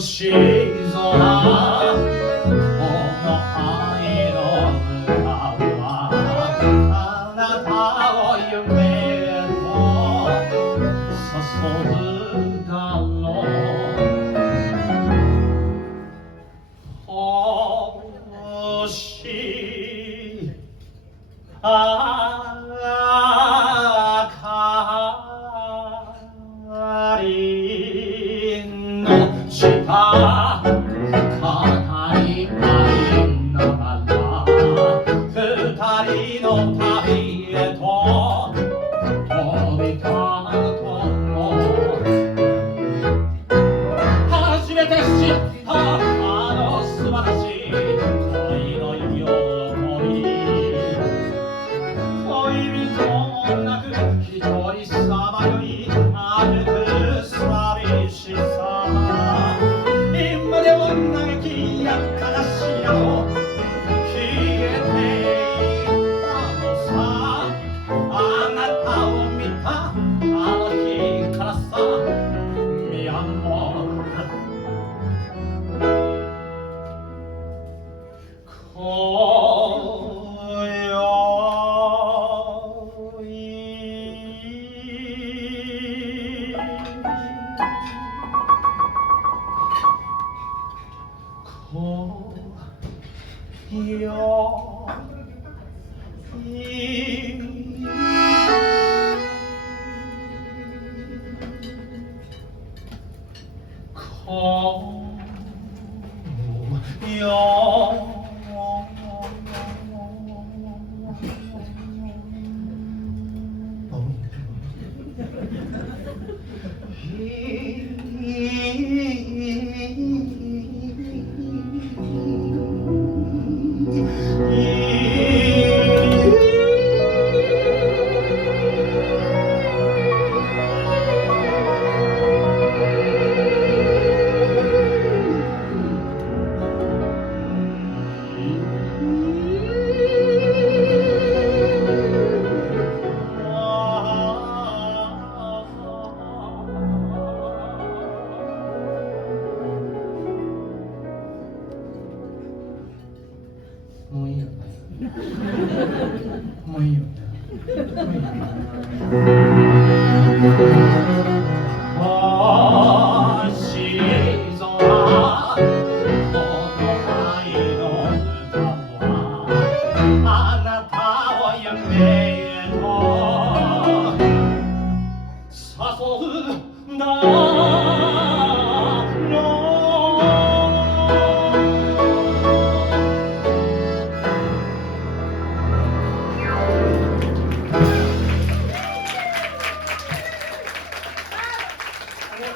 しそうなこの愛の歌はあなたを夢と誘うだろう星あかりの下語り合いながら二人の旅へと飛び立とう初めて知ったあの素晴らしい恋の喜び恋人なく一人さまよい歩く寂しさ今でも嘆きや悲しやを消えていたのさあなたを見たあの日からさみやももういいよね。もういいよね。星空この愛の歌はあなたを夢へと